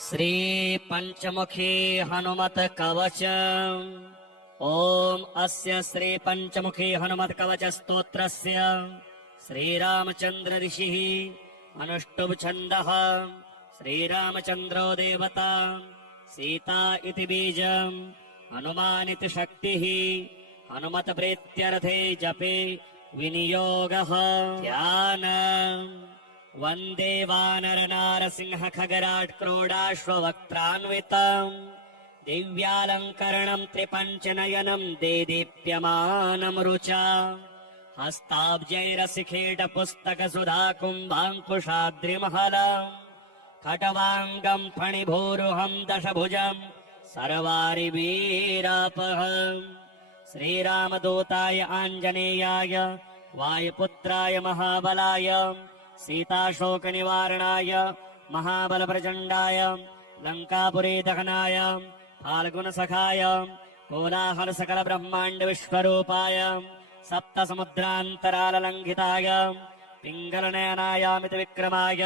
श्री पंचमुखी हनुमत कवच। ओम अस्य श्री पंचमुखी हनुमत कवच स्तोत्रस्य श्रीरामचंद्र ऋषिः अनुष्टुभ छन्दः। श्रीरामचंद्रो देवता, सीता इति बीजम्, हनुमान् इति शक्तिः। हनुमत प्रीत्यर्थे जपे विनियोगः। ध्यानम्। वन्दे वानर नारसिंह खगराट् क्रोडाश्ववक्त्रान्वितम्, दिव्यालङ्करणम् त्रिपञ्चनयनम् देदीप्यमानम् रुचा। हस्ताब्जैरसिखेट पुस्तक सुधा कुम्भाङ्कुशाद्रिमहलम्, खटवाङ्गम् फणिभूरुहम् दशभुजम् सर्वारिवीरापहम्। श्रीरामदूताय आञ्जनेयाय वायुपुत्राय महाबलाय सीताशोक निवारणाय महाबलप्रचण्डाय लङ्कापुरी दहनाय फाल्गुनसखाय कोलाहल सकल ब्रह्माण्ड विश्वरूपाय सप्त समुद्रान्तराललङ्घिताय पिङ्गलनयनायामित विक्रमाय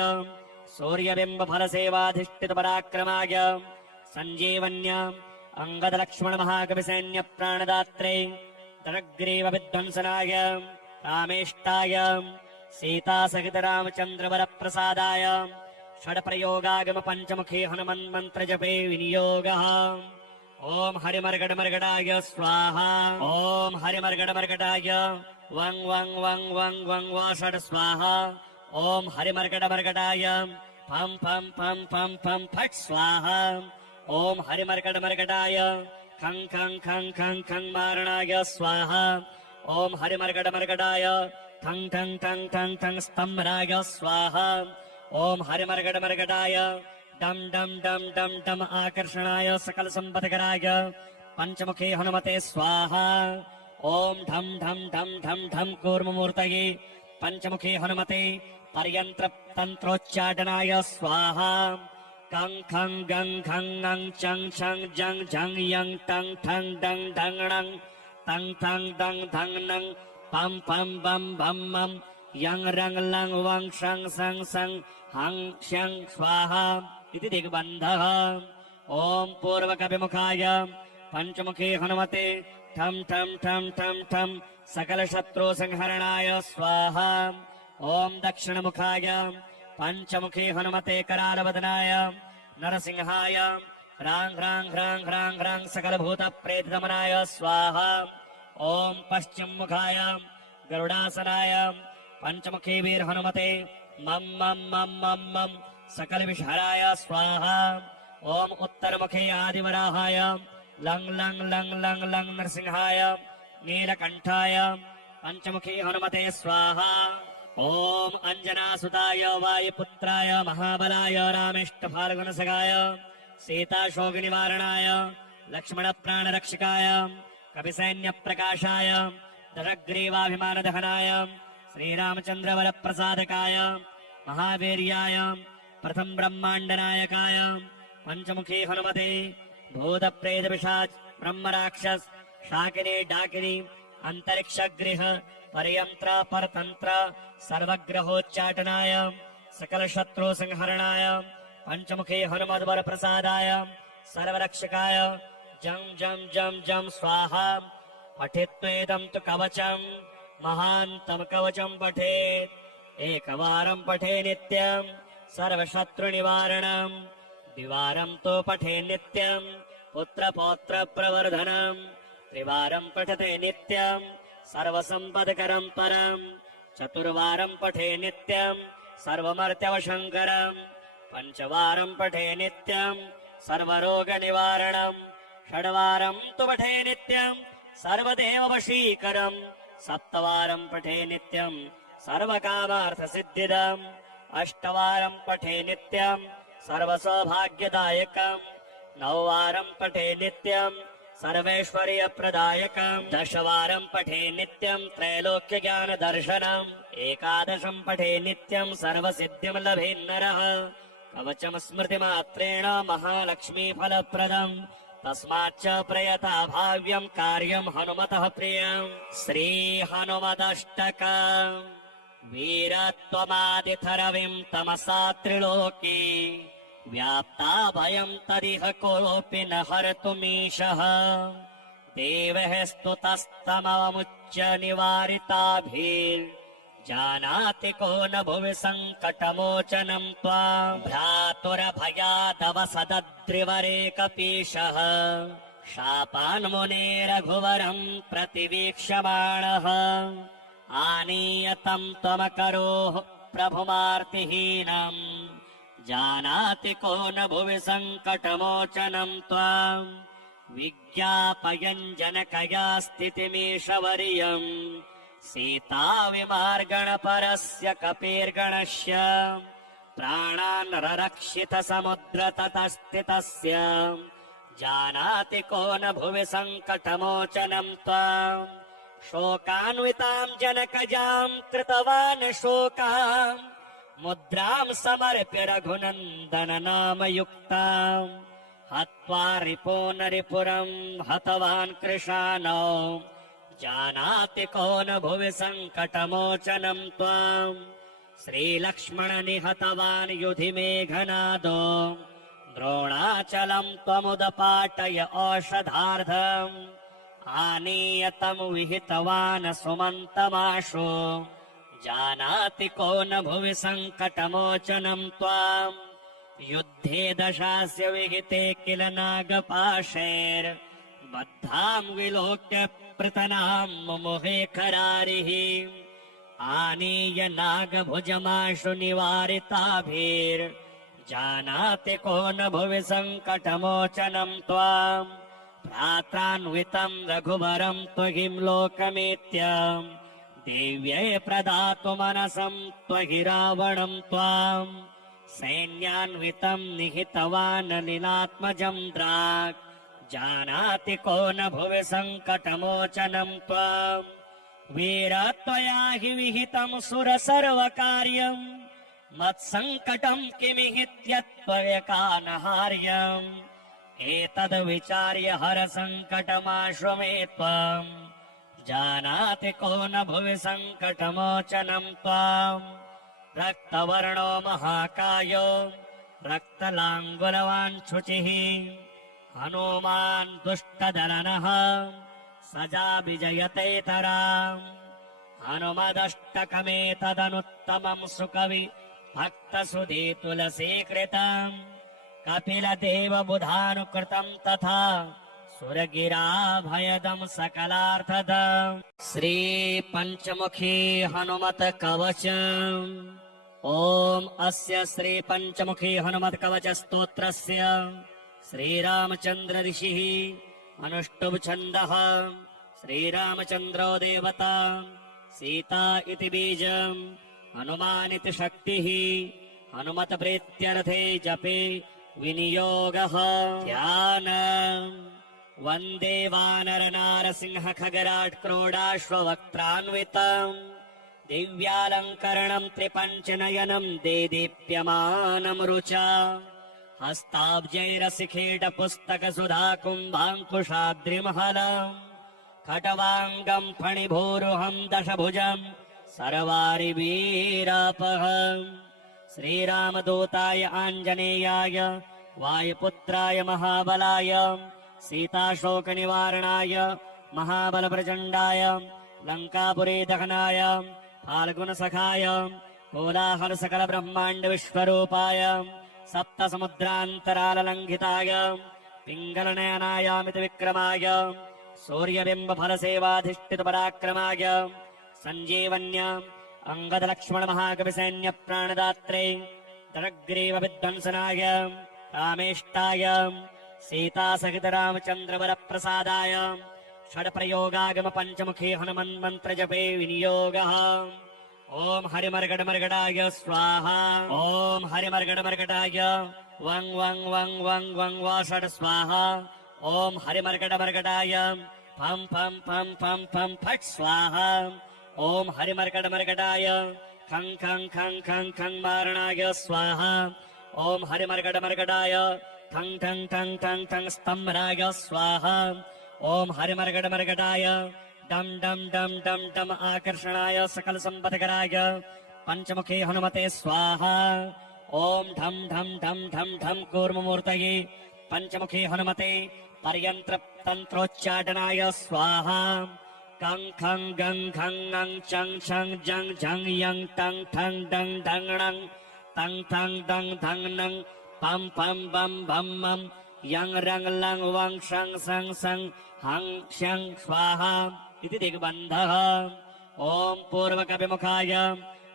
सूर्यबिम्ब फलसेवाधिष्ठित पराक्रमाय सञ्जीवन्य अंगद लक्ष्मण महाकवि सैन्य प्राणदात्रे दशग्रीव विध्वंसनाय रामेष्टाय सीता सहित रामचंद्र वर प्रसादाय षड प्रयोगागम पंचमुखी हनुमन् मंत्र जपे विनियोगः। ओम हरिमर्गड मर्गडाय स्वाहा। ओम हरिमर्गड मर्गडाय वं वं वं वं वं वा षड स्वाहा। ओम हरिमर्गड मर्गडाय फं फं फं फं फं फट् स्वाहा। ओम हरिमर्गड मर्गडाय खं खं खं खं खं मारणाय स्वाहा। ओम हरिमर्गड मर्गडाय ठं ठं ठं ठं ठं स्तम्भराय स्वाहा। ओम हरिमर्गड मर्गडाय डम डम डम डम डम आकर्षणाय सकल संपत्कराय पंचमुखी हनुमते स्वाहा। ओम ढम ढम ढम ढम ढम कूर्ममूर्तये पंचमुखी हनुमते पर्यंत्र तंत्रोच्चाटनाय स्वाहा। कं खं गं खं ङं चं छं जं झं यं टं ठं डं ढं णं तं ठं डं धं नं पं पं बं भं मं यं रं लं वं शं सं सं हं क्षं स्वाहा इति दिग्बन्धः। ओम पूर्वकविमुखाय पंचमुखी हनुमते ठं ठं ठं ठं ठं सकल शत्रु संहरणाय स्वाहा। ओम दक्षिणमुखाय पंचमुखी हनुमते करालवदनाय नरसिंहाय ह्रां ह्रां ह्रां ह्रां ह्रां सकल भूत प्रेत दमनाय स्वाहा। ओम पश्चिम मुखाय गरुडासनाय पंचमुखी वीर हनुमते मम मम मम मम मम सकल विषहराय स्वाहा। ओम उत्तर मुखे आदिवराहाय लंग लंग लंग लंग लंग नरसिंहाय नीलकंठाय पंचमुखी हनुमते स्वाहा। ओम अंजनासुताय वायुपुत्राय महाबलाय रामेष्ट फाल्गुनसखाय सीताशोक निवारणाय लक्ष्मण प्राणरक्षकाय कविसैन्य प्रकाशाय दशग्रीवाभिमान दहनाय श्रीरामचंद्र वर प्रसादकाय महावीर्याय प्रथम ब्रह्मांड नायकाय पंचमुखी हनुमते भूत प्रेत पिशाच ब्रह्म राक्षस शाकिनी डाकिनी अंतरिक्ष गृह परयंत्र परतंत्र सर्वग्रहोच्चाटनाय सकल शत्रु संहरणाय पंचमुखी हनुमद वर प्रसादाय सर्वरक्षकाय जं जं जं जं स्वाहा। पठित्वेदं तु कवचं महान्तं कवचं पठेत् एकवारं पठे नित्यं सर्वशत्रुनिवारणं द्विवारं तु पठे नित्यं पुत्रपौत्र प्रवर्धनं त्रिवारं पठते नित्यं सर्वसम्पदकरं परं चतुर्वारं पठे नित्यं सर्वमर्त्यवशङ्करं पंचवारं पठे नित्यं सर्वरोगनिवारणं षड्वारं तु पठे नित्यं सर्वदेववशीकरं सप्तवारं पठे नित्यं सर्वकामार्थसिद्धिदम् अष्टवारं पठे नित्यं सर्वसौभाग्यदायकं नववारं पठे नित्यं सर्वैश्वर्यप्रदायकं दशवारं पठे नित्यं त्रैलोक्यज्ञानदर्शनम् एकादशं पठे नित्यं सर्वसिद्धिं लभेन्नरः कवचं स्मृतिमात्रेण महालक्ष्मीफलप्रदम् तस्माच्च प्रयता भाव्यं कार्यं हनुमतः प्रियं। श्रीहनुमदष्टकम् वीरत्वमादिथरविं तमसा त्रिलोकी व्याप्ता भयं तदिह कोऽपि न हर्तुमीशः देवः स्तुतस्तममुच्य निवारिताभिर्जानाति को न भुवि सङ्कटमोचनं त्वाम् भ्रातुरभयादवसदद्रिवरे कपीशः शापान्मुनेरघुवरं प्रतिवीक्ष्यमाणः आनीय तं त्वमकरोः प्रभुमार्तिहीनम् जानाति को न भुवि सङ्कटमोचनं त्वाम् विज्ञापयन् जनकया स्थितिमीशवर्यम् सीता विमार्गणपरस्य कपेर्गणस्य प्राणान् ररक्षित समुद्रतटस्थितस्य जानाति को न भुवि सङ्कटमोचनं त्वाम् शोकान्वितां जनकजां कृतवान् शोकाम् मुद्रां समर्प्य रघुनन्दन नामयुक्ताम् हत्वा रिपोनरिपुरं हतवान् कृशानौ जानाति को न भुवि सङ्कटमोचनं त्वाम् श्रीलक्ष्मण निहतवान् युधि मेघनादो द्रोणाचलं त्वमुदपाटय औषधार्धम् आनीय तं विहितवान् सुमन्तमाशु जानाति को न भुवि सङ्कटमोचनं त्वाम् युद्धे दशास्य विहिते किल नागपाशैर्बद्धां विलोक्य पृतनां मुमुहे खरारिः आनीय नागभुजमाशु निवारिताभिर्जानाति को न भुवि सङ्कटमोचनं त्वाम् भ्रात्रान्वितं रघुवरं त्वहिं लोकमेत्यम् देव्यै प्रदातु मनसं त्वहि रावणं त्वाम् सैन्यान्वितं निहितवान् नीलात्मजं द्राक् जानाति को न भुवि सङ्कटमोचनं त्वाम् वीरत्वया हि विहितं सुर सर्वकार्यम् मत्सङ्कटं किमिहित्यत्वयकानहार्यम् एतद्विचार्य हर सङ्कटमाशु मे त्वम् जानाति को न भुवि सङ्कटमोचनं त्वाम् रक्तवर्णो महाकायो रक्तलाङ्गुलवाञ्छुचिः हनुमान् दुष्टदलनः सजा विजयतेतराम् हनुमदष्टकमेतदनुत्तमं सुकवि भक्तसुधे तुलसीकृतम् कपिलदेवबुधानुकृतं तथा सुरगिराभयदं सकलार्थदम् श्रीपञ्चमुखी हनुमत कवचम् ॐ अस्य श्रीपञ्चमुखी हनुमत कवच स्तोत्रस्य श्रीरामचन्द्र ऋषिः अनुष्टुप् छन्दः श्रीरामचन्द्रो देवता सीता इति बीजम् हनुमान् इति शक्तिः हनुमत प्रीत्यर्थे जपे विनियोगः ध्यान वन्दे वानर नारसिंह खगराट् क्रोडाश्ववक्त्रान्वितम् दिव्यालङ्करणं त्रिपञ्चनयनं देदीप्यमानं रुचा हस्ताब्जैरसिखेट पुस्तक सुधा कुम्भाङ्कुशाद्रिमहलम् खटवाङ्गं फणिभूरुहं दशभुजम् सर्वारिवीरापहम् श्रीरामदूताय आञ्जनेयाय वायुपुत्राय महाबलाय सीताशोकनिवारणाय महाबलप्रचण्डाय लङ्कापुरी दहनाय फाल्गुनसखाय कोलाहलसकलब्रह्माण्डविश्वरूपाय सप्तसमुद्रान्तराललङ्घिताय पिङ्गलनयनायामिति विक्रमाय सूर्यबिम्बफलसेवाधिष्ठितपराक्रमाय सञ्जीवन्य अङ्गदलक्ष्मणमहाकविसैन्यप्राणदात्रे दशग्रीवविध्वंसनाय रामेष्टाय सीतासहित रामचन्द्रवरप्रसादाय षड्प्रयोगागम पञ्चमुखी हनुमन्मन्त्रजपे विनियोगः ॐ हरिमर्गडमर्गडाय स्वाहा ॐ हरिमर्गडमर्गडाय वं वं वं वं वं वा षड् स्वाहा ॐ हरिमर्गडमर्गडाय फं फं फं फं फं फट् स्वाहा ॐ हरिमर्गडमर्गडाय खं खं खं खं खं मारणाय स्वाहा ॐ हरिमर्गडमर्गडाय ठं ठं ठं ठं ठं स्तम्भनाय स्वाहा ॐ हरिमर्गडमर्गडाय डं डं डं डं डं आकर्षणाय सकलसम्पत्कराय पञ्चमुखी हनुमते स्वाहा ओम ढम ढम ढम ढम ढम कूर्ममूर्तये पंचमुखी हनुमते पर्यंत्र तंत्रोच्चाटनाय स्वाहा कं खं गं खं ङं चं छं जं झं यं टं ठं डं ढं णं तं थं डं धं नं पं पं बं भं मं यं रं लं वं शं सं सं हं शं स्वाहा इति दिग्बन्धः। ओम पूर्वकविमुखाय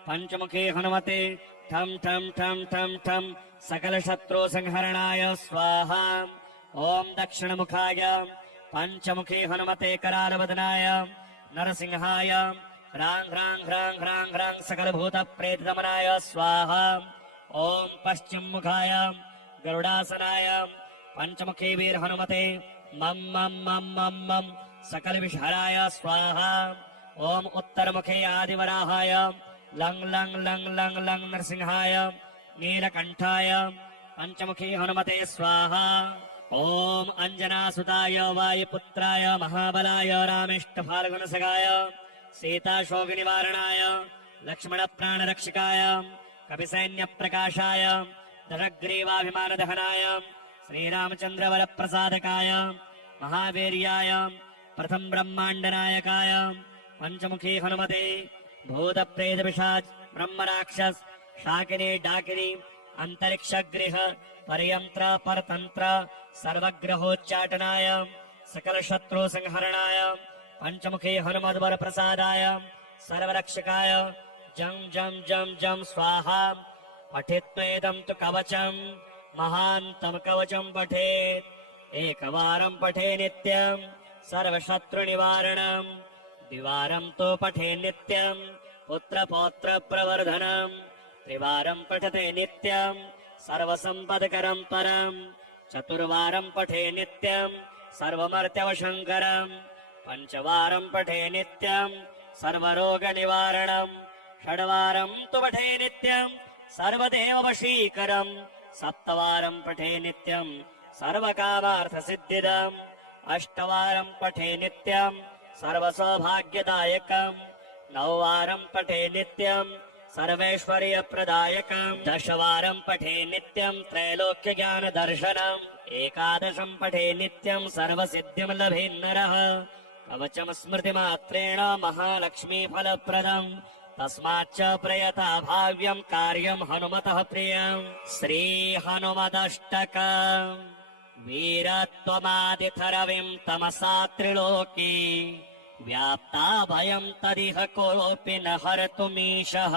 पंचमुखी हनुमते ठं ठं ठं ठं ठं सकलशत्रु संहरणाय स्वाहा। ओम दक्षिणमुखाय पंचमुखी हनुमते करालवदनाय नरसिंहाय ह्रां ह्रां ह्रां ह्रां ह्रां सकलभूतप्रेतदमनाय स्वाहा। ओम पश्चिममुखाय गरुडासनाय पंचमुखी वीर हनुमते मम मम मम मम मम सकलविषहराय स्वाहा। ओम उत्तरमुखे आदिवराहाय लंग लंग लंग लंग लंग नरसिंहाय नीलकंठाय पंचमुखी हनुमते स्वाहा। ओम अंजनासुताय वायुपुत्राय महाबलाय रामेष्टफाल्गुनसगाय सीताशोकनिवारणाय लक्ष्मणप्राणरक्षकाय कपिसैन्यप्रकाशाय दशग्रीवाभिमानदहनाय श्रीरामचन्द्रवरप्रसादकाय महावीर्याय प्रथम ब्रह्माण्डनायकाय पंचमुखी हनुमते भूतप्रेतपिशाच ब्रह्मराक्षस शाकिनी डाकिनी अंतरिक्षगृह पर्यंत्र परतंत्र सर्वग्रहोच्चाटनाय सकलशत्रु संहरणाय पंचमुखी हनुमद्वर प्रसादाय सर्वरक्षकाय जं जं जं जं स्वाहा। पठित्वेदं तु कवचं महान्तं कवचं पठेत् एकवारं पठे नित्यं सर्वशत्रुनिवारणं द्विवारं तु पठे नित्यं पुत्रपौत्रप्रवर्धनं त्रिवारं पठते नित्यं सर्वसम्पदकरं परं चतुर्वारं पठे नित्यं सर्वमर्त्यवशङ्करं पंचवारं पठे नित्यं सर्वरोगनिवारणं षड्वारं तु पठे नित्यं सर्वदेववशीकरं सप्तवारं पठे नित्यं सर्वकामार्थसिद्धिदम् अष्टवारं पठे नित्यं सर्वसौभाग्यदायकं नववारं पठे नित्यं सर्वैश्वर्यप्रदायकं दशवारं पठे नित्यं त्रैलोक्यज्ञानदर्शनम् एकादशं पठे नित्यं सर्वसिद्धिं लभेन्नरः कवचं स्मृतिमात्रेण महालक्ष्मीफलप्रदम् तस्माच्च प्रयता भाव्यं कार्यं हनुमतः प्रियं श्रीहनुमदष्टकम् वीरत्वमादिथरविं तमसा त्रिलोकी व्याप्ता भयं तदिह कोऽपि न हर्तुमीशः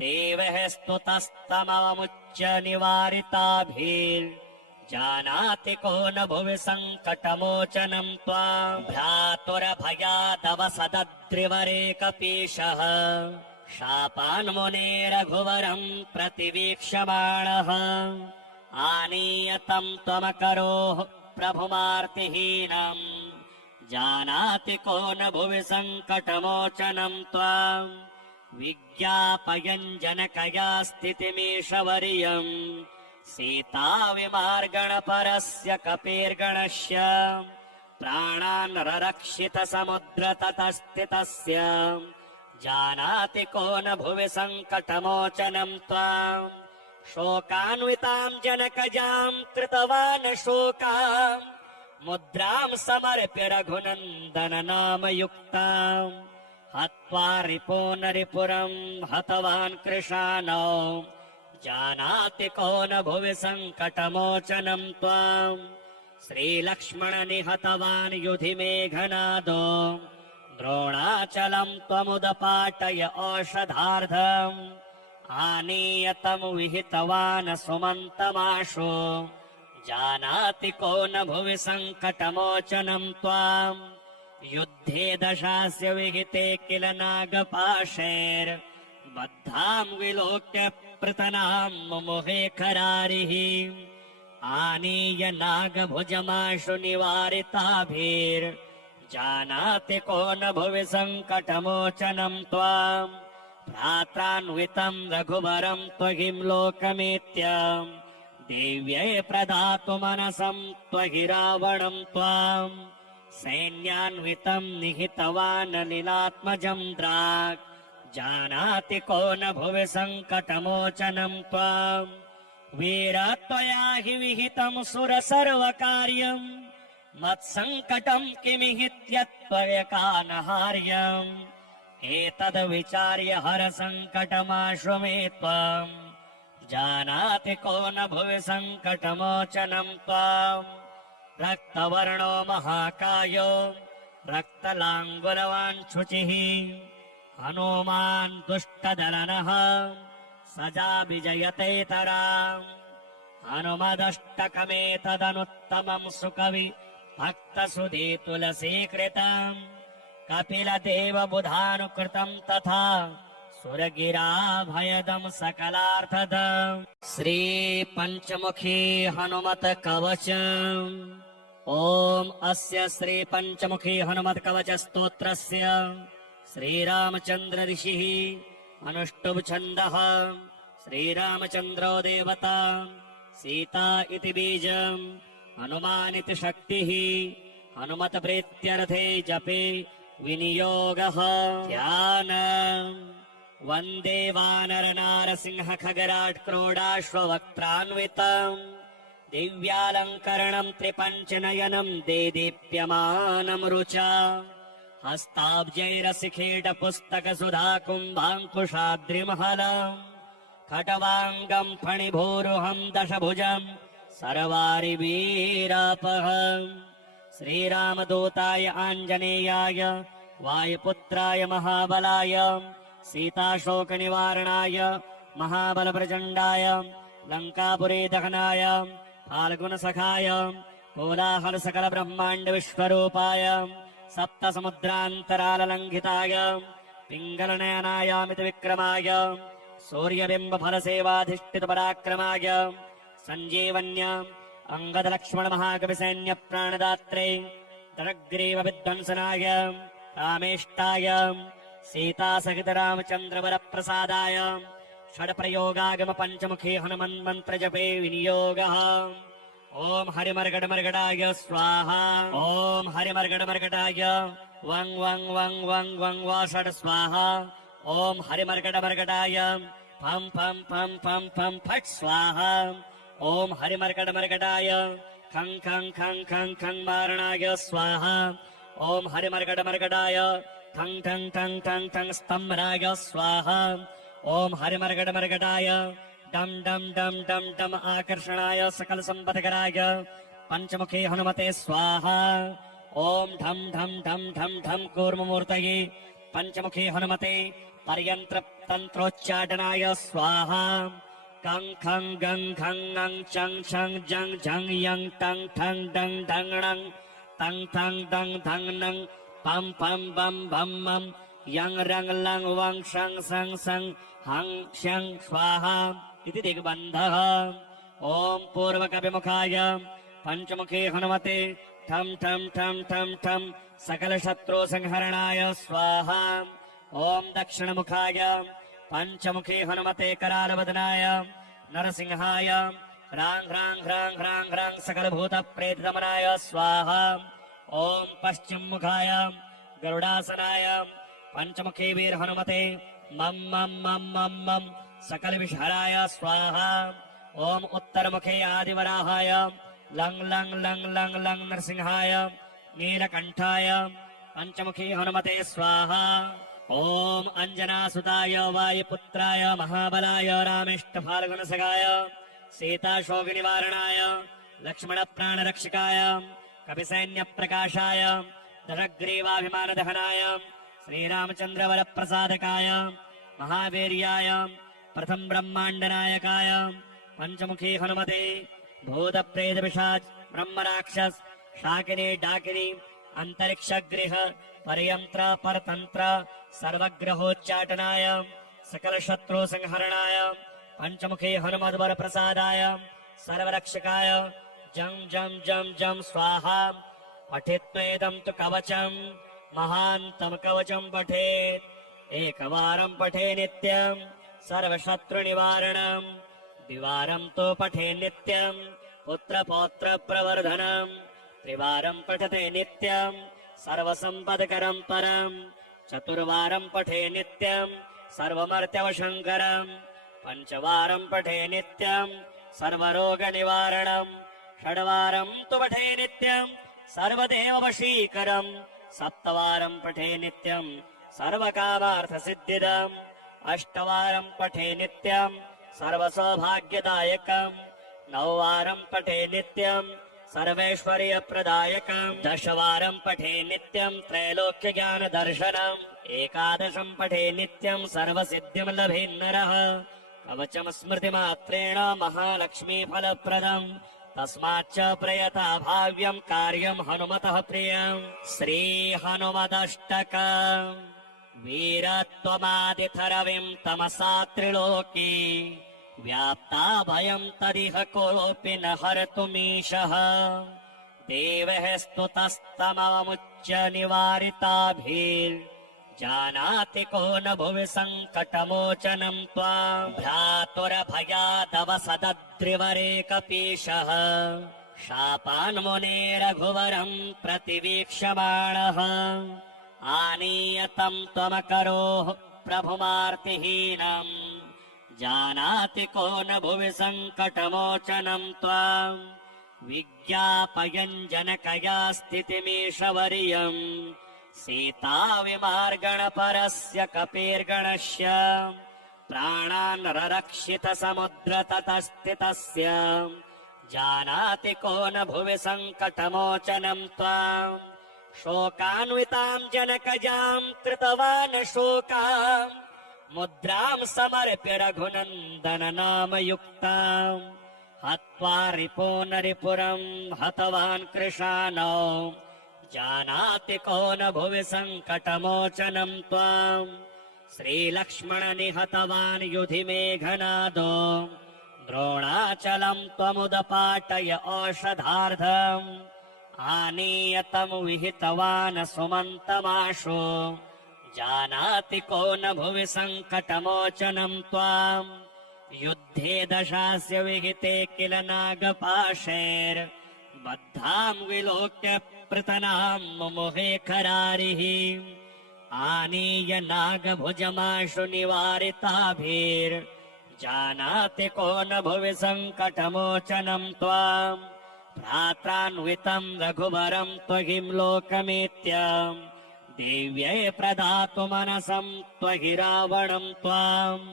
देवः स्तुतस्तममुच्य निवारिताभिर्जानाति को न भुवि सङ्कटमोचनं त्वां भ्रातुरभयादवसदद्रिवरे कपीशः शापान्मुने रघुवरं प्रतिवीक्ष्यमाणः आनीयतं त्वमकरोः प्रभुमार्तिहीनम् जानाति को न भुवि सङ्कटमोचनं त्वाम् विज्ञापयन् जनकया स्थितिमीशवर्यम् सीता विमार्गणपरस्य कपेर्गणस्य प्राणान् ररक्षितसमुद्रतटस्थितस्य जानाति को न भुवि सङ्कटमोचनं त्वाम् शोकान्वितां जनकजां कृतवान् शोकाम् मुद्रां समर्प्य रघुनन्दन नामयुक्ताम् हत्वा रिपोनरिपुरं हतवान् कृशानौ जानाति को न भुवि सङ्कटमोचनं त्वाम् श्रीलक्ष्मण निहतवान् युधि मेघनादो द्रोणाचलं त्वमुदपाटय औषधार्धम् आनीय तं विहितवान् सुमन्तमाशु जानाति को न भुवि सङ्कटमोचनं त्वाम् युद्धे दशास्य विहिते किल नागपाशैर्बद्धां विलोक्य पृतनां मुमुहे खरारिः आनीय नागभुजमाशु निवारिताभिर्जानाति को न भुवि सङ्कटमोचनं त्वाम् भ्रात्रान्वितं रघुवरं त्वहिं लोकमेत्यम् देव्यै प्रदातु मनसं त्वहि रावणं त्वाम् सैन्यान्वितं निहितवान् नीलात्मजं द्राक् जानाति को न भुवि सङ्कटमोचनं त्वाम् वीरा त्वया हि विहितं सुर सर्वकार्यम् मत्सङ्कटं किमिहित्यत्वयकानहार्यम् एतद् विचार्य हर सङ्कटमाशु मे त्वाम् जानाति को न भुवि सङ्कटमोचनं त्वाम् रक्तवर्णो महाकायो रक्तलाङ्गुलवान् शुचिः हनुमान् दुष्टदलनः सजा विजयतेतराम् हनुमदष्टकमेतदनुत्तमं सुकवि भक्तसुधे तुलसीकृतम् कपिलदेवबुधानुकृतं तथा सुरगिराभयदं सकलार्थदम् श्रीपञ्चमुखी हनुमत कवचम् ॐ अस्य श्रीपञ्चमुखी हनुमत कवच स्तोत्रस्य श्रीरामचन्द्र ऋषिः अनुष्टुभ छन्दः श्रीरामचन्द्रो देवता सीता इति बीजम् हनुमान् इति शक्तिः हनुमत प्रीत्यर्थे जपे विनियोगः ध्यान वन्दे वानर नारसिंह खगराट् क्रोडाश्ववक्त्रान्वितम् दिव्यालङ्करणम् त्रिपञ्चनयनम् देदीप्यमानम् रुचा हस्ताब्जैरसिखेट पुस्तक सुधा कुम्भाङ्कुशाद्रिमहलम् खटवाङ्गम् फणिभूरुहम् दशभुजम् सर्वारिवीरापहम् श्रीरामदूताय आञ्जनेयाय वायुपुत्राय महाबलाय सीताशोकनिवारणाय महाबलप्रचण्डाय लङ्कापुरी दहनाय फाल्गुनसखाय कोलाहलसकलब्रह्माण्डविश्वरूपाय सप्तसमुद्रान्तराललङ्घिताय पिङ्गलनयनायामिति विक्रमाय सूर्यबिम्बफलसेवाधिष्ठितपराक्रमाय सञ्जीवन्य अङ्गदलक्ष्मणमहाकविसैन्यप्राणदात्रे दरग्रीवविध्वंसनाय रामेष्टाय सीतासहित रामचन्द्रवरप्रसादाय षड्प्रयोगागम पञ्चमुखी हनुमन्मन्त्रजपे विनियोगः ॐ हरिमर्गडमर्गडाय स्वाहा ॐ हरिमर्गडमर्गडाय वं वं वं वं वं वा षड् स्वाहा ॐ हरिमर्गडमर्गडाय फं फं फं फं फं फट् स्वाहा ॐ हरिमर्गडमर्गडाय खं खं खं खं खं मारणाय स्वाहा ॐ हरिमर्गडमर्गडाय ठं ठं ठं ठं ठं स्तम्भराय स्वाहा ॐ हरिमर्गडमर्गडाय डम डम डम डम डम आकर्षणाय सकल संपत्कराय पंचमुखी हनुमते स्वाहा ॐ ढम ढम ढम ढम ढम कूर्ममूर्तये पंचमुखी हनुमते पर्यंत्र तंत्रोच्चाटनाय स्वाहा कं खं गं घं ङं चं छं जं झं यं टं ठं डं ढं णं तं ठं डं धं नं पं पं बं भं मं यं रं लं वं शं सं सं हं शं स्वाहा इति दिग्बन्धः ॐ पूर्वकविमुखाय पञ्चमुखी हनुमते ठं ठं ठं ठं ठं सकलशत्रुसंहरणाय स्वाहा ॐ दक्षिणमुखाय पञ्चमुखी हनुमते करालवदनाय नरसिंहाय ह्रां ह्रां ह्रां ह्रां ह्रां सकलभूतप्रेतदमनाय स्वाहा ॐ पश्चिममुखाय गरुडासनाय पञ्चमुखी वीर हनुमते मम मम मम मम मम सकल विषहराय स्वाहा ॐ उत्तरमुखे आदिवराहाय लंग लंग लंग लंग लंग नरसिंहाय नीलकंठाय पंचमुखी हनुमते स्वाहा ॐ अंजनासुताय वायुपुत्राय महाबलाय रामेष्टफाल्गुनसखाय सीताशोकनिवारणाय लक्ष्मणप्राणरक्षकाय कपिसैन्यप्रकाशाय दशग्रीवाभिमानदहनाय श्रीरामचन्द्रवरप्रसादकाय महावीर्याय प्रथम ब्रह्माण्डनायकाय पंचमुखी हनुमते भूतप्रेतपिशाच ब्रह्मराक्षस शाकिनी डाकिनी अंतरिक्षगृह परयंत्र परतंत्र सर्वग्रहोच्चाटनाय सकलशत्रु संहरणाय पंचमुखी हनुमद्वर प्रसादाय सर्वरक्षकाय जं जं जं जं स्वाहा पठित्वेदं तु कवचं महान्तं कवचं पठेत् एकवारं पठे नित्यं सर्वशत्रुनिवारणं द्विवारं तु पठे नित्यं पुत्रपौत्रप्रवर्धनं त्रिवारं पठते नित्यं सर्वसम्पदकरं परं चतुर्वारं पठे नित्यं सर्वमर्त्यवशङ्करम् पञ्चवारम् पठे नित्यम् सर्वरोगनिवारणम् षड्वारम् तु पठे नित्यम् सर्वदेववशीकरम् सप्तवारम् पठे नित्यम् सर्वकामार्थसिद्धिदम् अष्टवारम् पठे नित्यम् सर्वसौभाग्यदायकम् नववारम् पठे नित्यम् सर्वैश्वर्यप्रदायकम् दशवारम् पठे नित्यम् त्रैलोक्यज्ञानदर्शनम् एकादशम् पठे नित्यम् सर्वसिद्धिम् लभेन्नरः कवचम् स्मृतिमात्रेण महालक्ष्मीफलप्रदम् तस्माच्च प्रयता भाव्यम् कार्यम् हनुमतः प्रियम् श्रीहनुमदष्टकम् वीरत्वमादिथरविम् तमसा त्रिलोकी व्याप्ता भयम् तदिह कोऽपि न हर्तुमीशः देवः स्तुतस्तममुच्य निवारिताभिर्जानाति को न भुवि सङ्कटमोचनम् त्वाम् भ्रातुरभयादवसदद्रिवरेकपीशः शापान्मुने रघुवरम् प्रतिवीक्षमाणः आनीयतम् त्वमकरोः प्रभुमार्तिहीनम् जानाति को न भुवि सङ्कटमोचनम् त्वाम् विज्ञापयन् जनकया स्थितिमीशवर्यम् सीता विमार्गणपरस्य कपिर्गणस्य प्राणान् ररक्षित समुद्रतटस्थितस्य जानाति को न भुवि सङ्कटमोचनम् त्वाम् शोकान्विताम् जनकजाम् कृतवान् शोकाम् मुद्राम् समर्प्य रघुनन्दन नामयुक्ताम् हत्वा रिपो नरिपुरम् हतवान् कृशानौ जानाति को न भुवि सङ्कटमोचनम् त्वाम् श्रीलक्ष्मण निहतवान् युधि मेघनादो द्रोणाचलम् त्वमुदपाटय औषधार्धम् आनीयतम् विहितवान् सुमन्तमाशु जानाति को न भुवि सङ्कटमोचनम् त्वाम् युद्धे दशास्य विहिते किल नागपाशैर्बद्धाम् विलोक्य पृतनाम् मुमुहे खरारिः आनीय नागभुजमाशु निवारिताभिर्जानाति को न भुवि सङ्कटमोचनम् त्वाम् भ्रात्रान्वितम् रघुवरम् त्वहिम् लोकमेत्यम् देव्यै प्रदातु मनसम् त्वहि रावणम् त्वाम्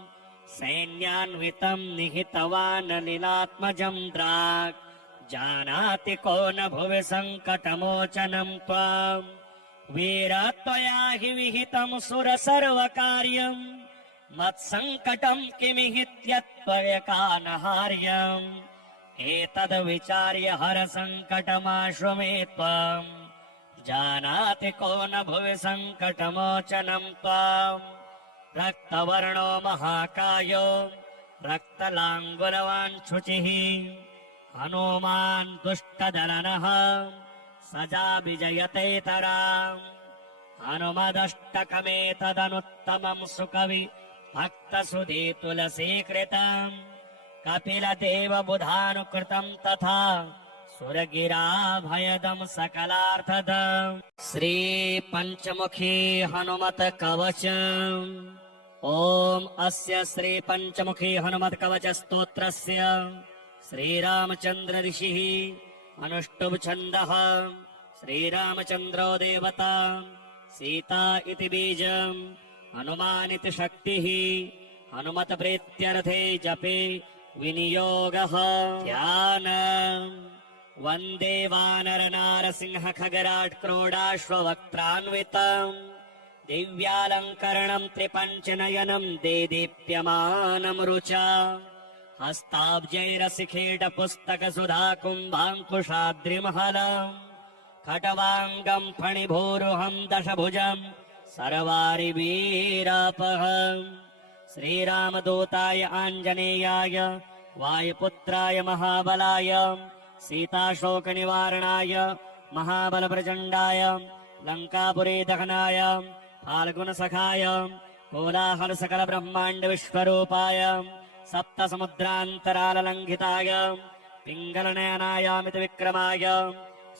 सैन्यान्वितम् निहितवान् नीलात्मजम् द्राक् जानाति को न भुवि सङ्कटमोचनम् त्वाम् वीरत्वया हि विहितम् सुर सर्वकार्यम् मत्सङ्कटम् किमिहित्यत्वयकानहार्यम् एतद्विचार्य हर सङ्कटमाशु मे त्वम् जानाति को न भुवि सङ्कटमोचनम् त्वाम् रक्तवर्णो महाकायो रक्तलाङ्गुलवान् शुचिः हनुमान् दुष्टदलनः सजा विजयतेतराम् हनुमदष्टकमेतदनुत्तमम् सुकवि भक्तसुधे तुलसीकृतम् कपिलदेवबुधानुकृतम् तथा सुरगिराभयदम् सकलार्थदम् श्रीपञ्चमुखी हनुमत कवचम् ॐ अस्य श्रीपञ्चमुखी हनुमत कवच स्तोत्रस्य श्रीरामचन्द्र ऋषिः अनुष्टुप् छन्दः श्रीरामचन्द्रो देवता सीता इति बीजम् हनुमानिति शक्तिः हनुमत प्रीत्यर्थे जपे विनियोगः ध्यानम् वन्दे वानर नारसिंह खगराट् क्रोडाश्ववक्त्रान्वितम् दिव्यालङ्करणम् त्रिपञ्चनयनम् देदीप्यमानम् रुचा हस्ताब्जैरसिखेट पुस्तक सुधा कुम्भाङ्कुशाद्रिमहलम् खटवाङ्गम् फणिभूरुहम् दशभुजम् सर्वारिवीरापहम् श्रीरामदूताय आञ्जनेयाय वायुपुत्राय महाबलाय सीताशोकनिवारणाय महाबलप्रचण्डाय लङ्कापुरी दहनाय फाल्गुनसखाय कोलाहलसकलब्रह्माण्डविश्वरूपाय सप्तसमुद्रान्तराललङ्घिताय पिङ्गलनयनायामित विक्रमाय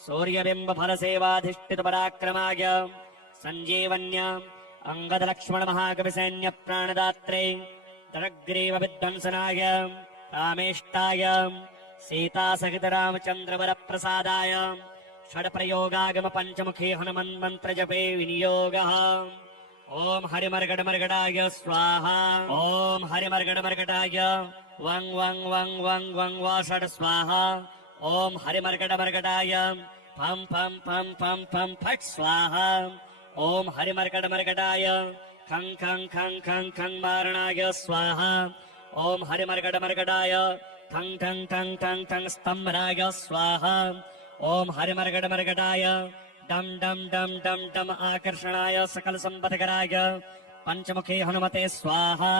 सूर्यबिम्बफलसेवाधिष्ठितपराक्रमाय सञ्जीवन्य अंगदलक्ष्मणमहाकविसैन्यप्राणदात्रे दरग्रीवविध्वंसनाय रामेष्टाय सीतासहितरामचन्द्रवरप्रसादाय षड्प्रयोगागम पञ्चमुखी हनुमन्मन्त्रजपे विनियोगः। ओम हरिमर्गडमर्गडाय स्वाहा। ओम हरिमर्गडमर्गडाय वं वं वं वं वं वा षड् स्वाहा। ओम हरिमर्गडमर्गडाय फं फं फं फं फं फट् स्वाहा। ओम हरिमर्गडमर्गडाय खं खं खं खं खं मारणाय स्वाहा। ओम हरिमर्गडमर्गडाय ठं ठं ठं ठं ठं स्तम्भराय स्वाहा। ओम हरिमर्गडमर्गडाय डम डम डम डम डम आकर्षणाय सकल संपत्कराय पंचमुखी हनुमते स्वाहा।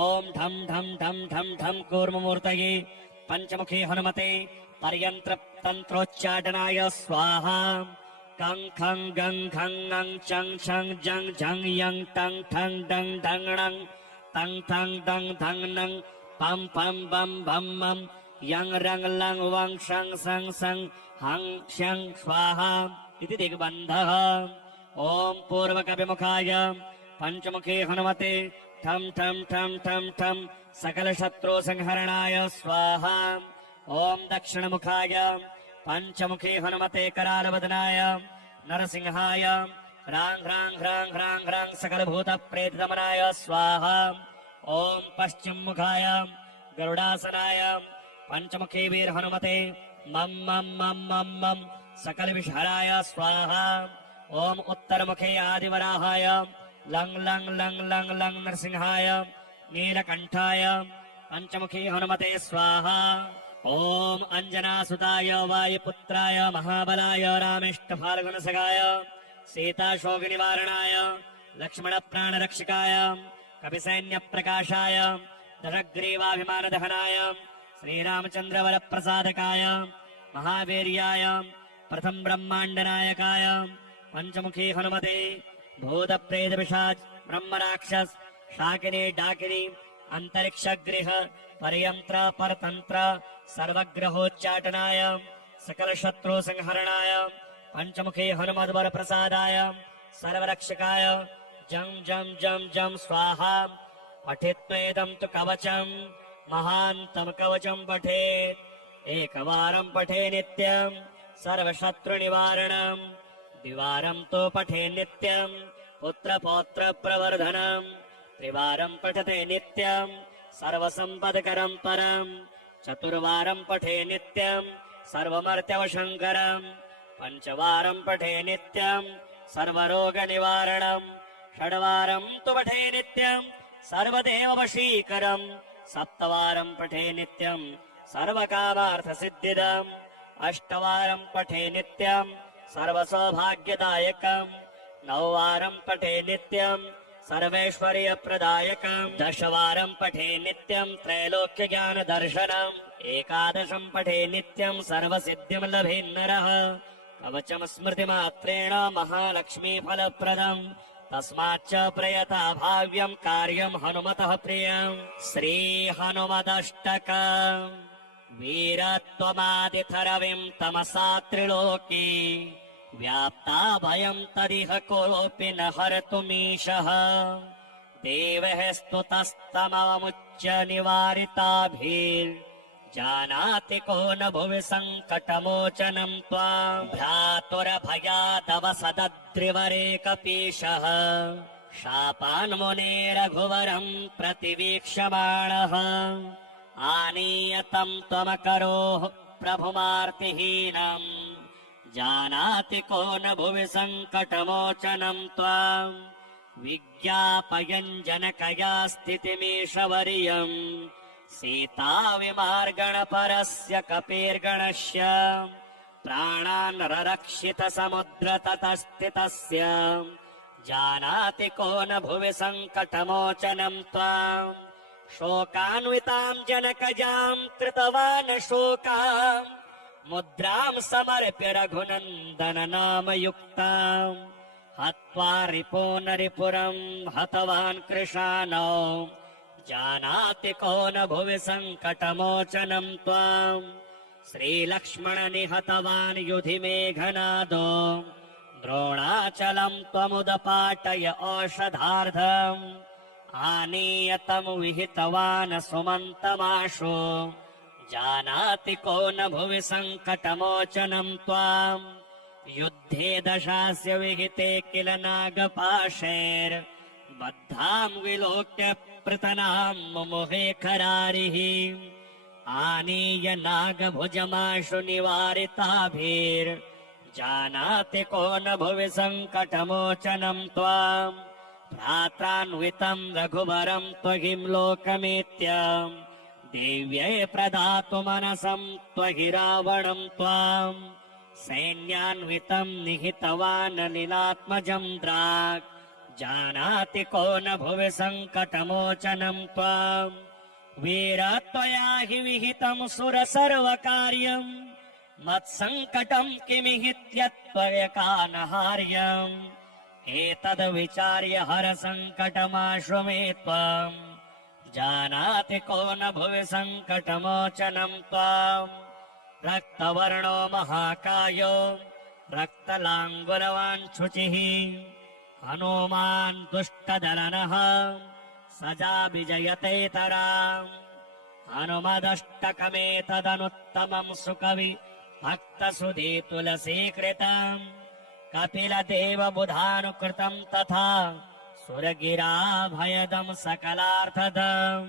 ओम ढम ढम ढम ढम ढम कूर्ममूर्तये पंचमुखी हनुमते पर्यंत्र तंत्रोच्चाटनाय स्वाहा। कं खं गं घं ङं चं छं जं झं यं टं ठं डं ढं णं तं थं दं धं नं पं पं बं भं मं यं रं लं वं शं सं सं हं क्षं स्वाहा इति दिग्बन्धः। ओम पूर्वकविमुखाय पंचमुखी हनुमते ठं ठं ठं ठं ठं सकल शत्रु संहरणाय स्वाहा। ओम दक्षिणमुखाय पंचमुखी हनुमते करालवदनाय नरसिंहाय ह्रां ह्रां ह्रां ह्रां ह्रां सकल भूत प्रेत दमनाय स्वाहा। ओम पश्चिम मुखाय गरुडासनाय पंचमुखी वीर हनुमते मम मम मम मम मम सकल विषहराय स्वाहा। ओम उत्तर मुखे आदिवराहाय लंग लंग लंग लंग लंग नरसिंहाय नीलकंठाय पंचमुखी हनुमते स्वाहा। ओम अंजनासुताय वायुपुत्राय महाबलाय रामेष्ट फाल्गुनसगाय सीताशोक निवारणाय लक्ष्मण प्राणरक्षकाय कविसैन्य प्रकाशाय दशग्रीवाभिमान दहनाय श्रीरामचंद्र वर प्रसादकाय महावीर्याय प्रथम ब्रह्मांड नायकाय पंचमुखी हनुमते भूत प्रेत पिशाच ब्रह्म राक्षस शाकिनी डाकिनी अंतरिक्ष गृह परयंत्र परतंत्र सर्वग्रहोच्चाटनाय सकल शत्रु संहरणाय पंचमुखी हनुमद्वर प्रसादाय सर्वरक्षकाय जं जं जं जं स्वाहा। पठित्वेदं तु कवचं महान्तं कवचं पठेत् एकवारं पठे नित्यं सर्वशत्रुनिवारणं द्विवारं तु पठे नित्यं पुत्रपौत्र प्रवर्धनं त्रिवारं पठते नित्यं सर्वसम्पदकरं परं चतुर्वारं पठे नित्यं सर्वमर्त्यवशङ्करं पंचवारं पठे नित्यं सर्वरोगनिवारणं षड्वारं तु पठे नित्यं सर्वदेववशीकरं सप्तवारं पठे नित्यं सर्वकामार्थसिद्धिदम् अष्टवारं पठे नित्यं सर्वसौभाग्यदायकं नववारं पठे नित्यं सर्वैश्वर्यप्रदायकं दशवारं पठे नित्यं त्रैलोक्यज्ञानदर्शनम् एकादशं पठे नित्यं सर्वसिद्धिं लभेन्नरः कवचं स्मृतिमात्रेण महालक्ष्मीफलप्रदम् तस्माच्च प्रयता भाव्यं कार्यं हनुमतः प्रियं श्रीहनुमदष्टकम् वीरत्वमादिथरविं तमसा त्रिलोकी व्याप्ता भयं तदिह कोऽपि न हर्तुमीशः देवः स्तुतस्तममुच्य निवारिताभिर्जानाति को न भुवि सङ्कटमोचनं त्वां भ्रातुरभयादव सदद्रिवरेकपीशः शापान्मुने रघुवरं प्रतिवीक्षमाणः आनीयतं त्वमकरोः प्रभुमार्तिहीनम् जानाति को न भुवि सङ्कटमोचनं त्वां विज्ञापयन् जनकया स्थितिमीशवर्यम् सीता विमार्गणपरस्य कपिर्गणस्य प्राणान् ररक्षित समुद्रतटस्थितस्य जानाति को न भुवि सङ्कटमोचनं त्वां शोकान्वितां जनकजां कृतवान् शोकाम् मुद्रां समर्प्य रघुनन्दन नामयुक्ताम् हत्वा रिपुरं हतवान् कृशानौ जानाति को न भुवि सङ्कटमोचनं त्वाम् श्रीलक्ष्मण निहतवान् युधि मेघनादो द्रोणाचलम् त्वमुदपाटय औषधार्थम् आनीय तम् विहितवान् सुमन्तमाशु जानाति को न भुवि सङ्कटमोचनम् त्वाम् युद्धे दशास्य विहिते किल नागपाशैर्बद्धाम् विलोक्य पृतनाम् मुमुहे खरारिः आनीय नागभुजमाशु निवारिताभिर्जानाति को न भुवि सङ्कटमोचनम् त्वाम् भ्रात्रान्वितम् रघुवरम् त्वहिं लोकमेत्य देव्यै प्रदातु मनसम् त्वहि रावणम् त्वाम् सैन्यान्वितम् निहितवान् नीलात्मजम् द्राक् जानाति को न भुवि सङ्कटमोचनम् त्वाम् वीरत्वया हि विहितम् सुर सर्वकार्यम् मत्सङ्कटम् किमिहित्यत्वयकानहार्यम् एतद्विचार्य हर सङ्कटमाशु मे त्वम् जानाति को न भुवि सङ्कटमोचनम् त्वाम् रक्तवर्णो महाकायो रक्तलाङ्गुलवान् शुचिः हनुमान् दुष्टदलनः सजा विजयतेतराम् हनुमदष्टकमेतदनुत्तमम् सुकवि भक्तसुधे तुलसीकृतम् कपिलदेवबुधानुकृतम् तथा सुरगिराभयदम् सकलार्थदम्